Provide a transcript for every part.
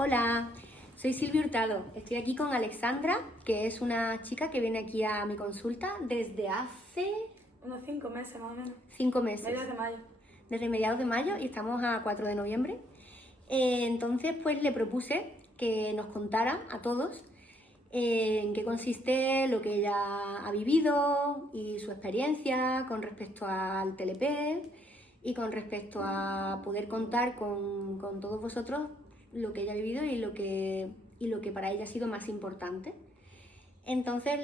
Hola, soy Silvia Hurtado. Estoy aquí con Alexandra, que es una chica que viene aquí a mi consulta desde hace Unos 5 meses más o menos. 5 meses. Mediados de mayo. Desde mediados de mayo y estamos a 4 de noviembre. Entonces, pues le propuse que nos contara a todos en qué consiste lo que ella ha vivido y su experiencia con respecto al TLP y con respecto a poder contar con todos vosotros lo que ella ha vivido y lo que para ella ha sido más importante. Entonces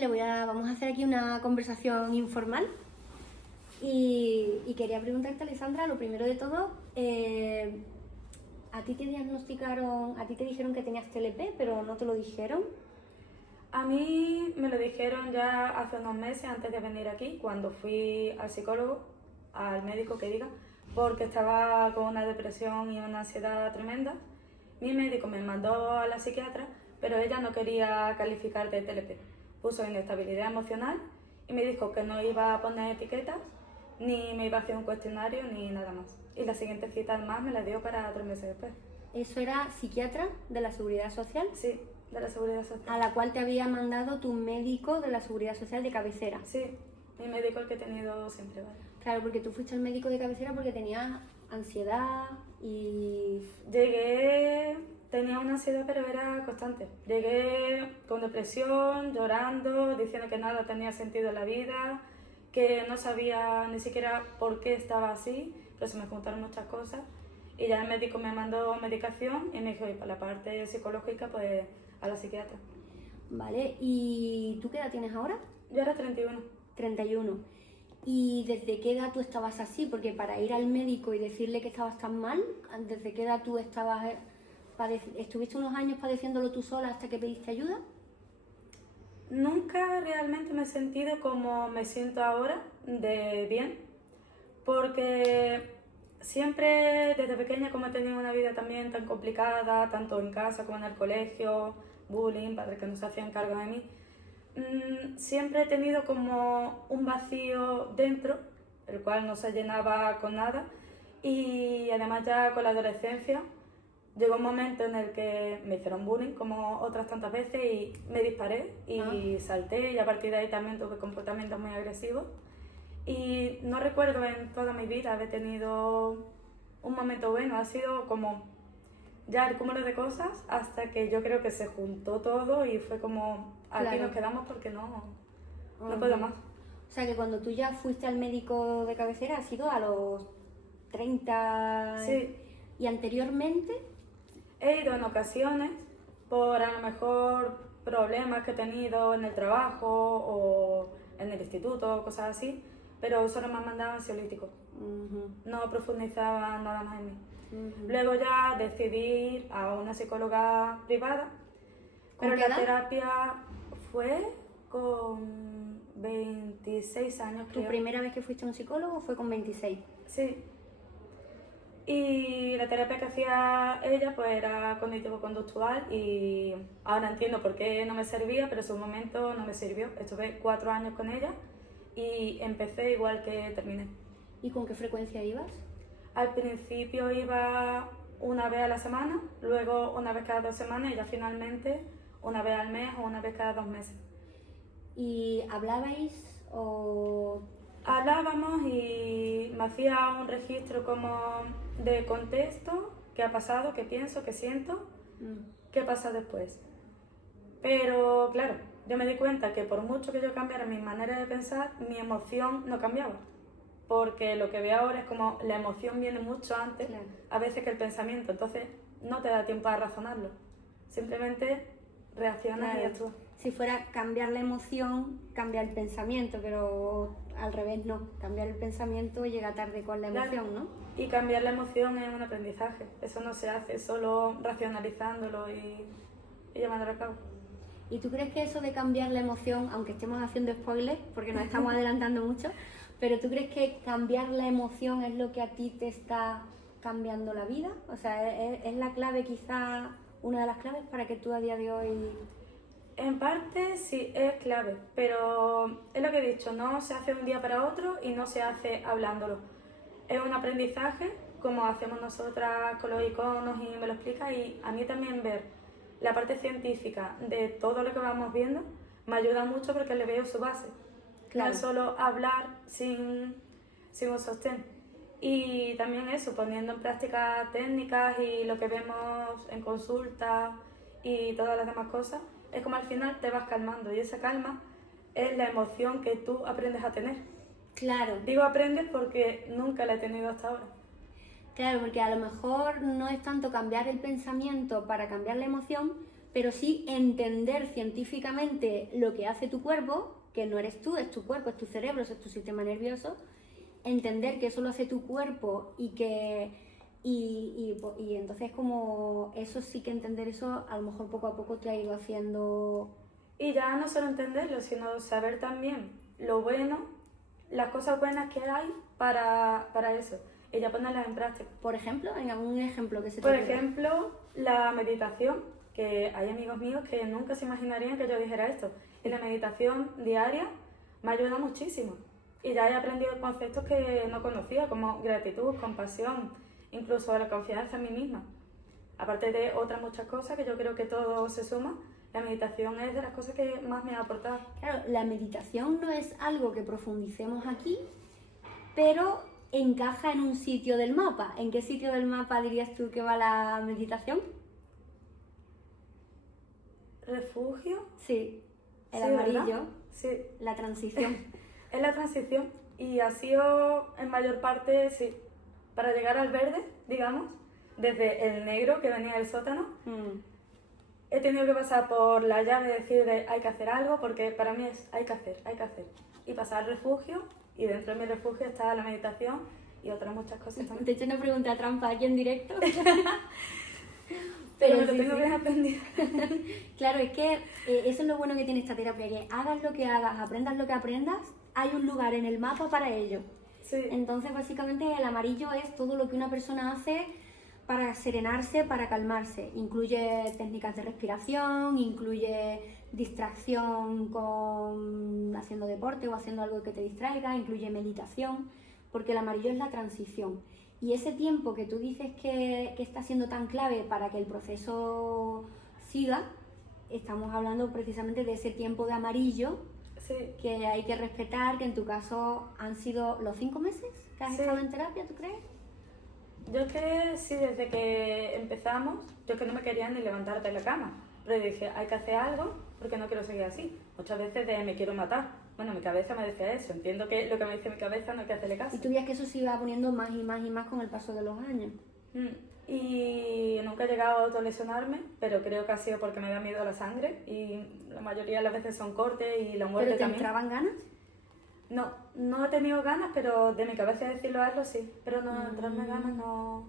vamos a hacer aquí una conversación informal y quería preguntarte, Alessandra, lo primero de todo, ¿a ti te diagnosticaron, a ti te dijeron que tenías TLP, pero no te lo dijeron? A mí me lo dijeron ya hace unos meses antes de venir aquí, cuando fui al psicólogo, al médico que diga, porque estaba con una depresión y una ansiedad tremenda. Mi médico me mandó a la psiquiatra, pero ella no quería calificar de TLP. Puso inestabilidad emocional y me dijo que no iba a poner etiquetas, ni me iba a hacer un cuestionario, ni nada más. Y la siguiente cita más me la dio para 3 meses después. ¿Eso era psiquiatra de la Seguridad Social? Sí, de la Seguridad Social. A la cual te había mandado tu médico de la Seguridad Social de cabecera. Sí, mi médico el que he tenido siempre, ¿vale? Claro, porque tú fuiste al médico de cabecera porque tenías ansiedad y... Llegué, tenía una ansiedad pero era constante. Llegué con depresión, llorando, diciendo que nada tenía sentido en la vida, que no sabía ni siquiera por qué estaba así, pero se me juntaron muchas cosas. Y ya el médico me mandó medicación y me dijo, y para la parte psicológica, pues a la psiquiatra. Vale, ¿y tú qué edad tienes ahora? Yo era 31. 31. ¿Y desde qué edad tú estabas así? Porque para ir al médico y decirle que estabas tan mal, ¿desde qué edad tú estabas, estuviste unos años padeciéndolo tú sola hasta que pediste ayuda? Nunca realmente me he sentido como me siento ahora, de bien, porque siempre desde pequeña, como he tenido una vida también tan complicada, tanto en casa como en el colegio, bullying, padres que no se hacían cargo de mí, siempre he tenido como un vacío dentro, el cual no se llenaba con nada, y además ya con la adolescencia llegó un momento en el que me hicieron bullying como otras tantas veces y me disparé y salté, y a partir de ahí también tuve comportamientos muy agresivos. Y no recuerdo en toda mi vida haber tenido un momento bueno, ha sido como ya el cúmulo de cosas hasta que yo creo que se juntó todo y fue como aquí Claro. nos quedamos porque no puedo más. O sea que cuando tú ya fuiste al médico de cabecera ha sido a los 30 Sí, y anteriormente. he ido en ocasiones por a lo mejor problemas que he tenido en el trabajo o en el instituto, cosas así, pero solo me han mandado ansiolíticos. No profundizaba nada más en mí. Luego ya decidí ir a una psicóloga privada, ¿Con pero qué la edad? terapia fue con 26 años, ¿Tu creo. primera vez que fuiste a un psicólogo fue con 26? Sí. Y la terapia que hacía ella pues era cognitivo-conductual y ahora entiendo por qué no me servía, pero en su momento no me sirvió. Estuve 4 años con ella y empecé igual que terminé. ¿Y con qué frecuencia ibas? Al principio iba una vez a la semana, luego una vez cada 2 semanas y ya finalmente una vez al mes o una vez cada 2 meses. ¿Y hablabais o...? Hablábamos y me hacía un registro como de contexto, qué ha pasado, qué pienso, qué siento, qué pasa después. Pero claro, yo me di cuenta que por mucho que yo cambiara mi manera de pensar, mi emoción no cambiaba. Porque lo que veo ahora es como la emoción viene mucho antes, Claro. a veces que el pensamiento, entonces no te da tiempo a razonarlo. Simplemente reaccionas Claro. y actúas. Si fuera cambiar la emoción, cambia el pensamiento, pero al revés no. Cambiar el pensamiento llega tarde con la emoción, Claro. ¿no? Y cambiar la emoción es un aprendizaje. Eso no se hace solo racionalizándolo y llevándolo a cabo. ¿Y tú crees que eso de cambiar la emoción, aunque estemos haciendo spoilers, porque nos estamos adelantando mucho, pero tú crees que cambiar la emoción es lo que a ti te está cambiando la vida? O sea, ¿es la clave quizá, una de las claves para que tú a día de hoy... En parte sí es clave, pero es lo que he dicho, no se hace de un día para otro y no se hace hablándolo. Es un aprendizaje como hacemos nosotras con los iconos y me lo explica, y a mí también ver la parte científica de todo lo que vamos viendo me ayuda mucho porque le veo su base. Claro. No es solo hablar sin un sostén. Y también eso, poniendo en práctica técnicas y lo que vemos en consulta y todas las demás cosas, es como al final te vas calmando, y esa calma es la emoción que tú aprendes a tener. Claro. Digo aprendes porque nunca la he tenido hasta ahora. Claro, porque a lo mejor no es tanto cambiar el pensamiento para cambiar la emoción, pero sí entender científicamente lo que hace tu cuerpo, que no eres tú, es tu cuerpo, es tu cerebro, es tu sistema nervioso, entender que eso lo hace tu cuerpo y que... Y entonces como eso sí que entender eso, a lo mejor poco a poco te ha ido haciendo... Y ya no solo entenderlo, sino saber también lo bueno, las cosas buenas que hay para eso, y ya ponerlas en práctica. Por ejemplo, en algún ejemplo que se te Por ocurra. ejemplo, la meditación, que hay amigos míos que nunca se imaginarían que yo dijera esto. Y la meditación diaria me ayuda muchísimo. Y ya he aprendido conceptos que no conocía, como gratitud, compasión, incluso la confianza en mí misma. Aparte de otras muchas cosas que yo creo que todo se suma, la meditación es de las cosas que más me ha aportado. Claro, la meditación no es algo que profundicemos aquí, pero encaja en un sitio del mapa. ¿En qué sitio del mapa dirías tú que va la meditación? ¿Refugio? Sí, el Sí, amarillo, ¿verdad? Sí, la transición. es la transición, y ha sido en mayor parte, sí, para llegar al verde, digamos, desde el negro que venía del sótano. He tenido que pasar por la llave de decir de hay que hacer algo, porque para mí es hay que hacer. Y pasar al refugio, y dentro de mi refugio está la meditación y otras muchas cosas también. Te he hecho una pregunta trampa aquí en directo. Pero me lo sí, tengo sí. bien aprendido. Claro, es que eso es lo bueno que tiene esta terapia, que hagas lo que hagas, aprendas lo que aprendas, hay un lugar en el mapa para ello. Sí, Entonces, básicamente, el amarillo es todo lo que una persona hace para serenarse, para calmarse. Incluye técnicas de respiración, incluye distracción con haciendo deporte o haciendo algo que te distraiga, incluye meditación, porque el amarillo es la transición. Y ese tiempo que tú dices que está siendo tan clave para que el proceso siga, estamos hablando precisamente de ese tiempo de amarillo sí. que hay que respetar, que en tu caso han sido los 5 meses que has Sí. estado en terapia, ¿tú crees? Yo es que sí, desde que empezamos, yo es que no me quería ni levantar de la cama. Pero dije, hay que hacer algo porque no quiero seguir así. Muchas veces de me quiero matar. Bueno, mi cabeza me decía eso. Entiendo que lo que me dice mi cabeza no hay que hacerle caso. Y tú veías que eso se iba poniendo más y más y más con el paso de los años. Y nunca he llegado a autolesionarme, pero creo que ha sido porque me da miedo la sangre, y la mayoría de las veces son cortes y la muerte ¿Pero te también. entraban ganas? No, no he tenido ganas, pero de mi cabeza decirlo a hazlo sí, pero no entrarme ganas no.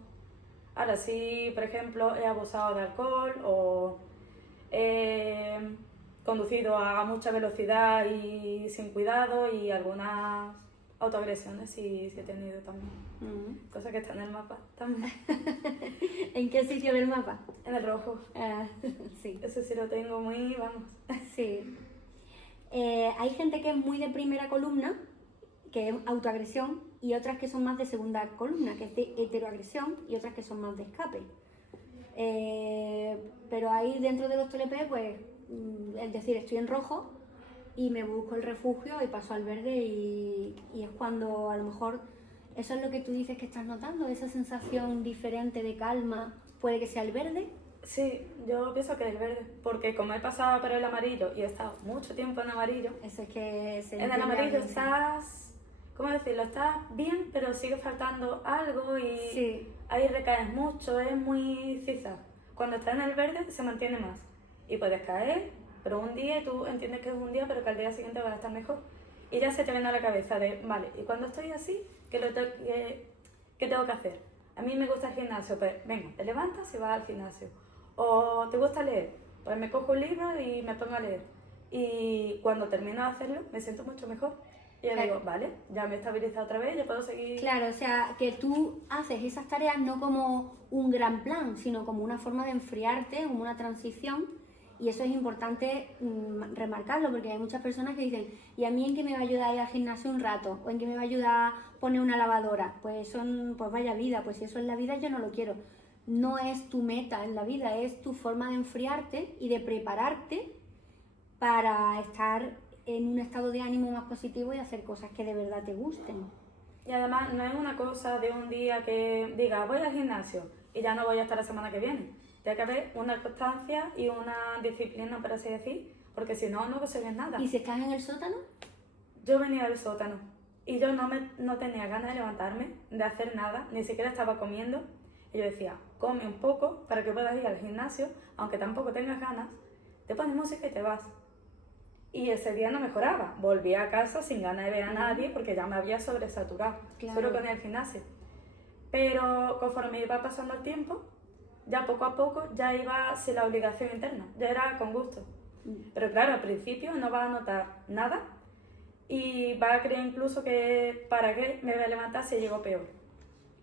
Ahora sí, por ejemplo, he abusado de alcohol o he conducido a mucha velocidad y sin cuidado, y algunas autoagresiones sí he tenido también. Cosa que está en el mapa también. ¿En qué sitio del mapa? En el rojo. Sí. Eso sí lo tengo muy, vamos. Sí. Hay gente que es muy de primera columna, que es autoagresión, y otras que son más de segunda columna, que es de heteroagresión, y otras que son más de escape. Pero ahí dentro de los TLP, pues, es decir, estoy en rojo y me busco el refugio y paso al verde, y es cuando a lo mejor eso es lo que tú dices que estás notando, esa sensación diferente de calma, puede que sea el verde. Sí, yo pienso que el verde, porque como he pasado por el amarillo y he estado mucho tiempo en amarillo, Eso es que se en el entiende amarillo bien. estás, ¿cómo decirlo? Estás bien, pero sigue faltando algo y Sí. ahí recaes mucho, es muy zigzag. Cuando estás en el verde se mantiene más y puedes caer, pero un día y tú entiendes que es un día, pero que al día siguiente vas a estar mejor. Y ya se te viene a la cabeza de, vale, y cuando estoy así, ¿qué tengo que hacer? A mí me gusta el gimnasio, pues venga, te levantas y vas al gimnasio. ¿O te gusta leer? Pues me cojo un libro y me pongo a leer. Y cuando termino de hacerlo, me siento mucho mejor. Y ya digo, vale, ya me he estabilizado otra vez, ya puedo seguir. Claro, o sea, que tú haces esas tareas no como un gran plan, sino como una forma de enfriarte, como una transición, Y eso es importante remarcarlo, porque hay muchas personas que dicen, ¿y a mí en qué me va a ayudar a ir al gimnasio un rato? ¿O en qué me va a ayudar poner una lavadora? Pues pues vaya vida, pues si eso es la vida yo no lo quiero. No es tu meta en la vida, es tu forma de enfriarte y de prepararte para estar en un estado de ánimo más positivo y hacer cosas que de verdad te gusten. Y además no es una cosa de un día que diga voy al gimnasio y ya no voy a estar la semana que viene. Tiene que haber una constancia y una disciplina, por así decir, porque si no, no consigues nada. ¿Y si estás en el sótano? Yo venía del sótano y yo no tenía ganas de levantarme, de hacer nada, ni siquiera estaba comiendo. Y yo decía, come un poco para que puedas ir al gimnasio, aunque tampoco tengas ganas, te pones música y te vas. Y ese día no mejoraba, volví a casa sin ganas de ver a nadie porque ya me había sobresaturado, Claro. solo con el gimnasio. Pero conforme iba pasando el tiempo, ya poco a poco ya iba sin la obligación interna, ya era con gusto. Pero claro, al principio no vas a notar nada y vas a creer incluso que para qué me voy a levantar si llego peor.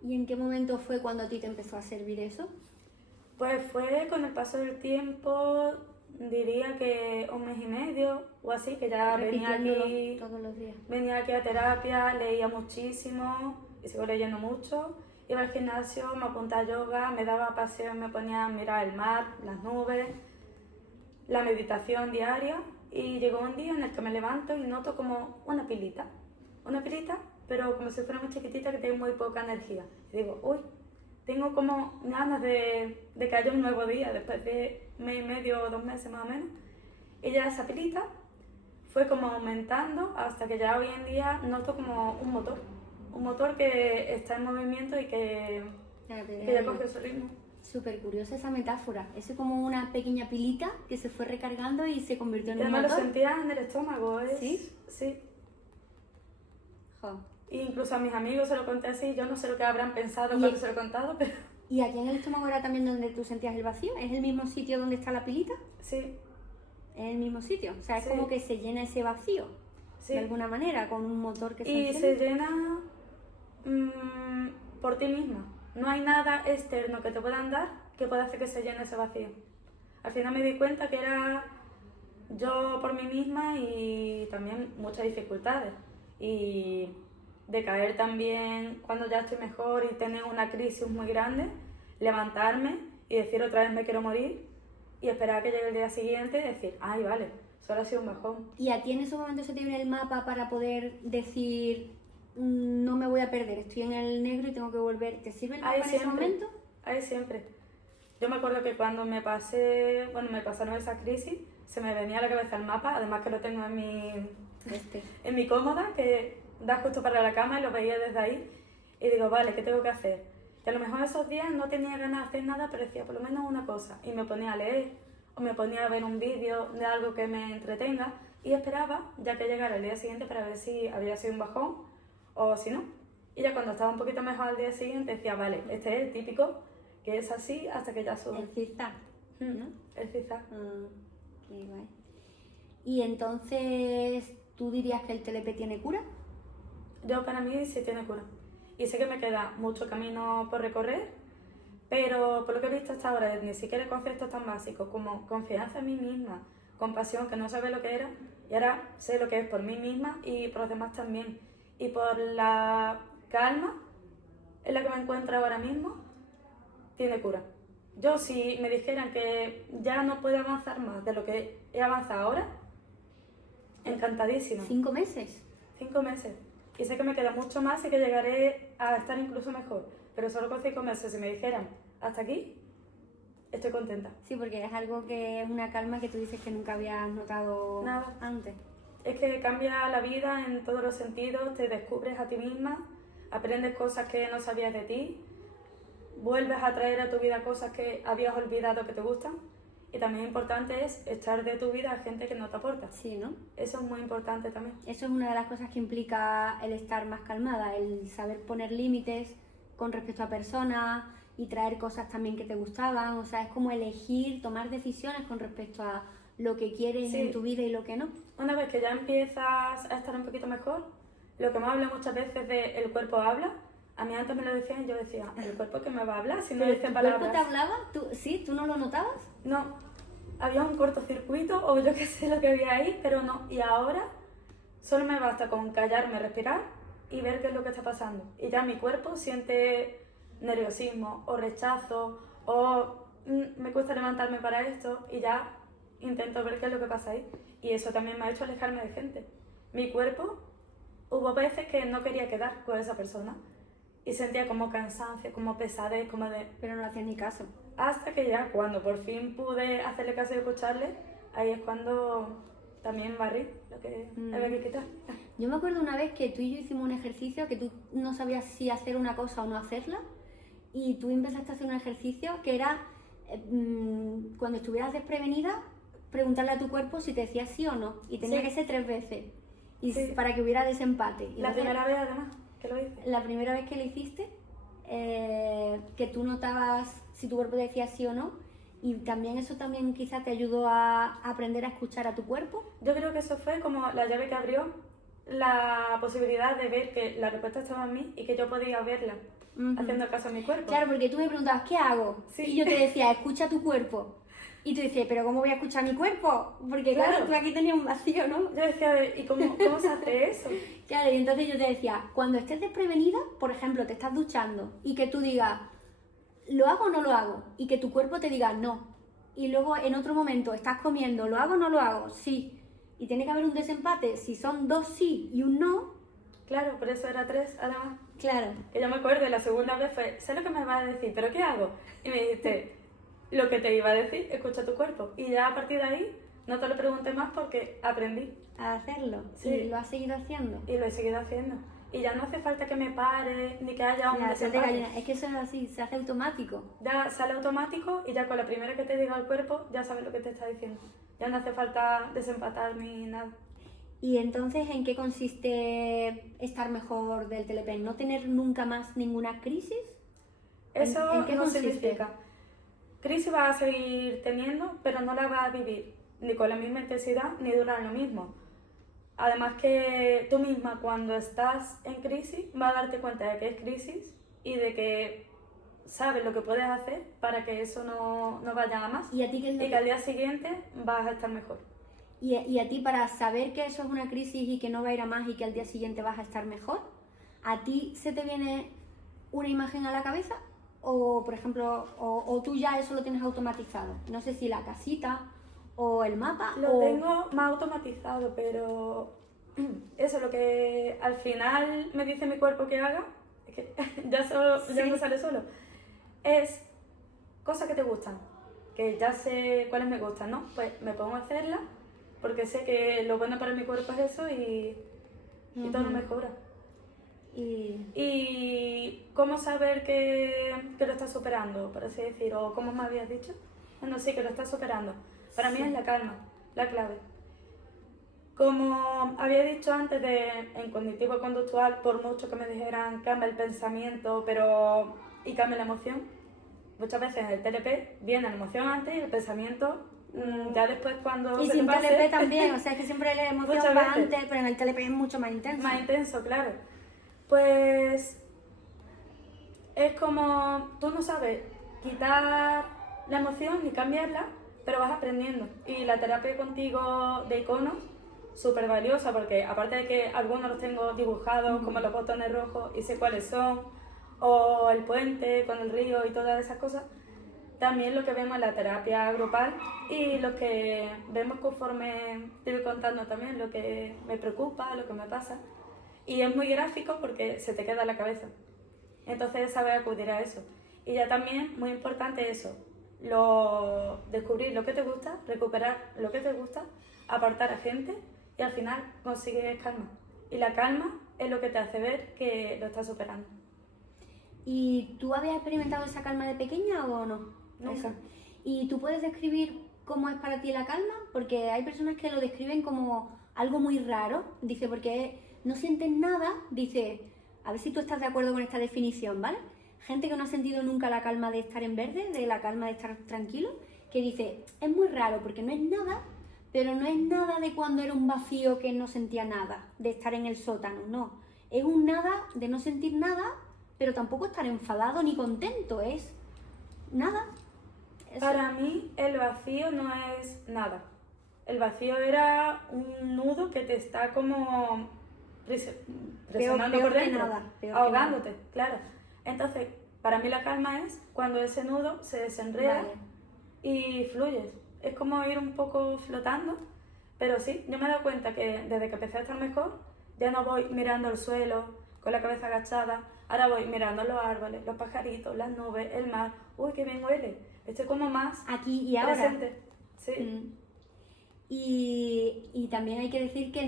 ¿Y en qué momento fue cuando a ti te empezó a servir eso? Pues fue con el paso del tiempo, diría que 1 mes y medio o así, que ya Repitiéndolo todos los días. venía aquí a terapia, leía muchísimo y sigo leyendo mucho. Iba al gimnasio, me apuntaba a yoga, me daba paseo y me ponía a mirar el mar, las nubes, la meditación diaria. Y llegó un día en el que me levanto y noto como una pilita, pero como si fuera muy chiquitita que tiene muy poca energía. Y digo, uy, tengo como ganas de que haya un nuevo día después de 1 mes y medio o 2 meses más o menos. Y ya esa pilita fue como aumentando hasta que ya hoy en día noto como un motor que está en movimiento y que ya coge su ritmo. Súper curiosa esa metáfora. Es como una pequeña pilita que se fue recargando y se convirtió en Y un además motor. lo sentía en el estómago. ¿Sí? Sí. Jo. E incluso a mis amigos se lo conté así, yo no sé lo que habrán pensado cuando se lo he contado, pero ¿Y aquí en el estómago era también donde tú sentías el vacío? ¿Es el mismo sitio donde está la pilita? sí, Es el mismo sitio. O sea, es Sí. como que se llena ese vacío. sí. De alguna manera, con un motor que se Y enciende. se llena por ti misma. No hay nada externo que te puedan dar que pueda hacer que se llene ese vacío. Al final me di cuenta que era yo por mí misma y también muchas dificultades. Y de caer también cuando ya estoy mejor y tener una crisis muy grande, levantarme y decir otra vez me quiero morir y esperar a que llegue el día siguiente y decir, ay, vale, solo ha sido un bajón. ¿Y a ti en ese momento se te viene el mapa para poder decir, no me voy a perder, estoy en el negro y tengo que volver? ¿Te sirve el mapa en ese momento? Ahí siempre. Yo me acuerdo que cuando me pasaron esa crisis, se me venía a la cabeza el mapa, además que lo tengo en mi cómoda, que da justo para la cama y lo veía desde ahí. Y digo, vale, ¿qué tengo que hacer? Y a lo mejor esos días no tenía ganas de hacer nada, pero decía por lo menos una cosa. Y me ponía a leer, o me ponía a ver un vídeo de algo que me entretenga, y esperaba ya que llegara el día siguiente para ver si había sido un bajón o si no. Y ya cuando estaba un poquito mejor al día siguiente decía, vale, este es el típico, que es así hasta que ya sube. El zigzag, ¿no? El zigzag. Qué guay. Y entonces, ¿tú dirías que el TLP tiene cura? Yo para mí sí tiene cura. Y sé que me queda mucho camino por recorrer, pero por lo que he visto hasta ahora, ni siquiera conceptos tan básicos como confianza en mí misma, compasión, que no sabía lo que era, y ahora sé lo que es por mí misma y por los demás también. Y por la calma en la que me encuentro ahora mismo, tiene cura. Yo si me dijeran que ya no puedo avanzar más de lo que he avanzado ahora, encantadísima. 5 meses. 5 meses. Y sé que me queda mucho más y que llegaré a estar incluso mejor. Pero solo con 5 meses, si me dijeran hasta aquí, estoy contenta. Sí, porque es algo que es una calma que tú dices que nunca habías notado Nada. antes. Es que cambia la vida en todos los sentidos, te descubres a ti misma, aprendes cosas que no sabías de ti, vuelves a traer a tu vida cosas que habías olvidado que te gustan. Y también importante es echar de tu vida a gente que no te aporta. Sí, ¿no? Eso es muy importante también. Eso es una de las cosas que implica el estar más calmada, el saber poner límites con respecto a personas y traer cosas también que te gustaban. O sea, es como elegir, tomar decisiones con respecto a lo que quieres Sí. en tu vida y lo que no. Una vez que ya empiezas a estar un poquito mejor, lo que me habla muchas veces de el cuerpo habla, a mí antes me lo decían y yo decía, ¿el cuerpo que me va a hablar si no Pero dice ¿tu palabras? cuerpo te hablaba? ¿Tú no lo notabas? No, había un cortocircuito o yo qué sé lo que había ahí, pero no. Y ahora solo me basta con callarme, respirar y ver qué es lo que está pasando. Y ya mi cuerpo siente nerviosismo o rechazo o me cuesta levantarme para esto y ya intento ver qué es lo que pasa ahí. Y eso también me ha hecho alejarme de gente. Mi cuerpo, hubo veces que no quería quedar con esa persona y sentía como cansancio, como pesadez, como de... Pero no hacías ni caso. Hasta que ya cuando por fin pude hacerle caso y escucharle, ahí es cuando también barrí lo que había que quitar. Yo me acuerdo una vez que tú y yo hicimos un ejercicio que tú no sabías si hacer una cosa o no hacerla y tú empezaste a hacer un ejercicio que era cuando estuvieras desprevenida preguntarle a tu cuerpo si te decía sí o no y tenía Sí. que ser 3 veces y Sí. para que hubiera desempate. Y La entonces, primera vez además que lo hice. la primera vez que lo hiciste, que tú notabas si tu cuerpo te decía sí o no y también eso también quizá te ayudó a aprender a escuchar a tu cuerpo. Yo creo que eso fue como la llave que abrió la posibilidad de ver que la respuesta estaba en mí y que yo podía verla, haciendo caso a mi cuerpo. Claro, porque tú me preguntabas, ¿qué hago? Sí. Y yo te decía, escucha tu cuerpo. Y tú dices, ¿pero cómo voy a escuchar mi cuerpo? Porque claro, Claro. tú aquí tenías un vacío, ¿no? Yo decía, ¿y cómo se hace eso? Claro, y entonces yo te decía, cuando estés desprevenida, por ejemplo, te estás duchando y que tú digas, ¿lo hago o no lo hago? Y que tu cuerpo te diga, no. Y luego en otro momento estás comiendo, ¿lo hago o no lo hago? Sí. Y tiene que haber un desempate, si son 2 sí y un no, Claro, por eso era 3 además. claro. Que yo me acuerdo, y la segunda vez fue, sé lo que me vas a decir, ¿pero qué hago? Y me dijiste, lo que te iba a decir, escucha tu cuerpo. Y ya a partir de ahí no te lo pregunté más porque aprendí A hacerlo. Sí. Y lo has seguido haciendo. y lo he seguido haciendo. Y ya no hace falta que me pare ni que haya un La piel de desempate. gallina. Es que eso es así, se hace automático. Ya sale automático y ya con la primera que te diga el cuerpo ya sabes lo que te está diciendo. Ya no hace falta desempatar ni nada. Y entonces, ¿en qué consiste estar mejor del Telepen? ¿No tener nunca más ninguna crisis? Eso ¿En qué no consiste? significa. Crisis vas a seguir teniendo, pero no la vas a vivir ni con la misma intensidad ni duran lo mismo. Además que tú misma cuando estás en crisis vas a darte cuenta de que es crisis y de que sabes lo que puedes hacer para que eso no vaya a más ¿Y a ti qué es lo y que al día siguiente vas a estar mejor. y a ti para saber que eso es una crisis y que no va a ir a más y que al día siguiente vas a estar mejor? ¿A ti se te viene una imagen a la cabeza? O, por ejemplo, o tú ya eso lo tienes automatizado. No sé si la casita o el mapa Lo o... tengo más automatizado, pero eso lo que al final me dice mi cuerpo que haga, es que ya me sale solo, es cosas que te gustan, que ya sé cuáles me gustan, ¿no? Pues me pongo a hacerlas porque sé que lo bueno para mi cuerpo es eso y todo mejora. ¿Y cómo saber que lo estás superando, por así decir? ¿O cómo me habías dicho? Bueno, sí, que lo estás superando. Para mí es la calma, la clave. Como había dicho antes en cognitivo conductual, por mucho que me dijeran cambia el pensamiento y cambia la emoción, muchas veces en el TLP viene la emoción antes y el pensamiento ya después cuando Y se sin te pase, TLP también, o sea, es que siempre la emoción Muchas va veces. antes, pero en el TLP es mucho más intenso. más intenso, claro. Pues es como tú no sabes quitar la emoción ni cambiarla, pero vas aprendiendo. Y la terapia contigo de iconos, súper valiosa, porque aparte de que algunos los tengo dibujados, como los botones rojos, y sé cuáles son, o el puente con el río y todas esas cosas, también lo que vemos en la terapia grupal y lo que vemos conforme te voy contando también, lo que me preocupa, lo que me pasa. Y es muy gráfico porque se te queda en la cabeza. Entonces saber acudir a eso. Y ya también, muy importante eso, descubrir lo que te gusta, recuperar lo que te gusta, apartar a gente y al final consigues calma. Y la calma es lo que te hace ver que lo estás superando. ¿Y tú habías experimentado esa calma de pequeña o no? Nunca. Eso. ¿Y tú puedes describir cómo es para ti la calma? Porque hay personas que lo describen como algo muy raro. Dice, porque no sienten nada. Dice, a ver si tú estás de acuerdo con esta definición, ¿vale? Gente que no ha sentido nunca la calma de estar en verde, de la calma de estar tranquilo, que dice, es muy raro porque no es nada, pero no es nada de cuando era un vacío que no sentía nada, de estar en el sótano, no. Es un nada de no sentir nada, pero tampoco estar enfadado ni contento, es nada. Eso. Para mí el vacío no es nada. El vacío era un nudo que te está como presionando peor por que dentro, nada, peor que ahogándote, claro. Entonces, para mí la calma es cuando ese nudo se desenreda Vale. y fluyes. Es como ir un poco flotando, pero sí, yo me he dado cuenta que desde que empecé a estar mejor, ya no voy mirando el suelo con la cabeza agachada, ahora voy mirando los árboles, los pajaritos, las nubes, el mar. Uy, qué bien huele. Estoy como más Aquí y ahora. presente. Sí. Mm. Y también hay que decir que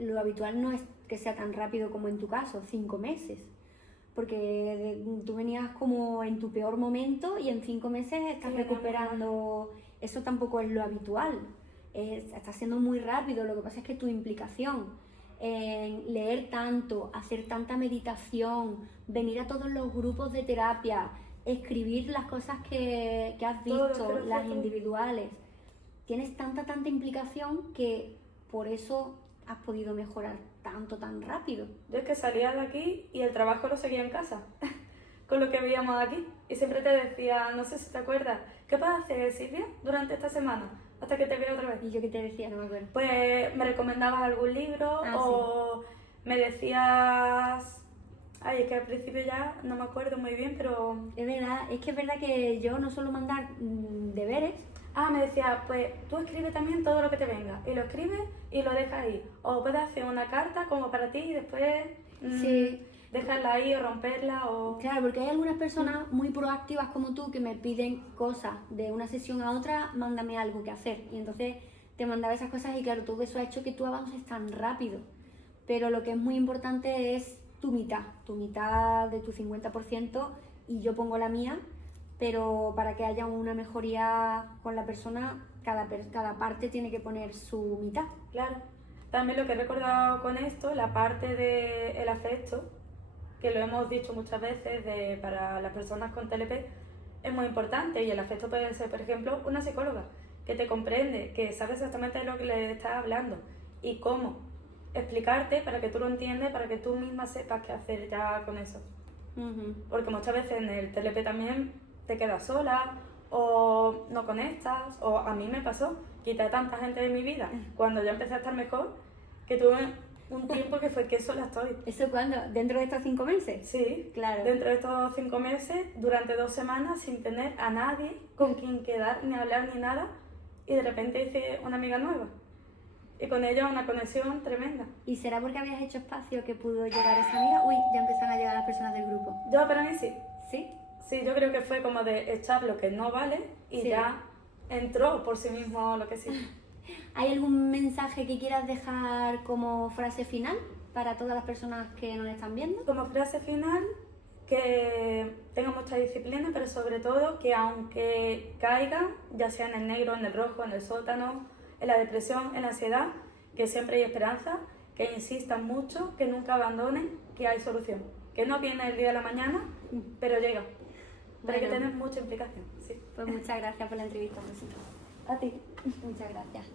lo habitual no es que sea tan rápido como en tu caso, 5 meses. Porque tú venías como en tu peor momento y en 5 meses estás Sí, recuperando. Eso tampoco es lo habitual. Está siendo muy rápido. Lo que pasa es que tu implicación en leer tanto, hacer tanta meditación, venir a todos los grupos de terapia, escribir las cosas que has Todo, visto, te lo las juro. individuales, tienes tanta implicación que por eso has podido mejorar tanto, tan rápido. Yo es que salía de aquí y el trabajo lo seguía en casa, con lo que veíamos aquí. Y siempre te decía, no sé si te acuerdas, ¿qué vas a hacer, Silvia, durante esta semana? Hasta que te vea otra vez. ¿Y yo qué te decía? No me acuerdo. Pues me recomendabas algún libro o me decías... Ay, es que al principio ya no me acuerdo muy bien, pero... Es que es verdad que yo no suelo mandar deberes. Ah, me decía, pues tú escribe también todo lo que te venga. Y lo escribes y lo dejas ahí. O puedes hacer una carta como para ti y después Sí. dejarla ahí o romperla o... Claro, porque hay algunas personas muy proactivas como tú que me piden cosas de una sesión a otra, mándame algo que hacer. Y entonces te mandaba esas cosas y claro, todo eso ha hecho que tú avances tan rápido. Pero lo que es muy importante es tu mitad de tu 50% y yo pongo la mía, pero para que haya una mejoría con la persona, cada parte tiene que poner su mitad. Claro. También lo que he recordado con esto, la parte del afecto, que lo hemos dicho muchas veces para las personas con TLP, es muy importante. Y el afecto puede ser, por ejemplo, una psicóloga que te comprende, que sabe exactamente de lo que le estás hablando y cómo explicarte para que tú lo entiendas, para que tú misma sepas qué hacer ya con eso. Porque muchas veces en el TLP también te quedas sola o no conectas, o a mí me pasó, quité a tanta gente de mi vida cuando ya empecé a estar mejor, que tuve un tiempo que fue que sola estoy. ¿Eso cuándo? ¿Dentro de estos 5 meses? Sí, Claro. dentro de estos 5 meses, durante 2 semanas, sin tener a nadie con quien quedar, ni hablar, ni nada, y de repente hice una amiga nueva. Y con ella una conexión tremenda. ¿Y será porque habías hecho espacio que pudo llegar esa amiga? Uy, ya empiezan a llegar las personas del grupo. Yo para mí sí. ¿Sí? Sí, yo creo que fue como de echar lo que no vale y Sí. ya entró por sí mismo lo que sí. ¿Hay algún mensaje que quieras dejar como frase final para todas las personas que nos están viendo? Como frase final, que tengan mucha disciplina, pero sobre todo que aunque caigan, ya sea en el negro, en el rojo, en el sótano, en la depresión, en la ansiedad, que siempre hay esperanza, que insistan mucho, que nunca abandonen, que hay solución. Que no viene el día de la mañana, pero llega. Pero hay que Bueno. tener mucha implicación, sí. Pues muchas gracias por la entrevista, Rosita. A ti. Muchas gracias.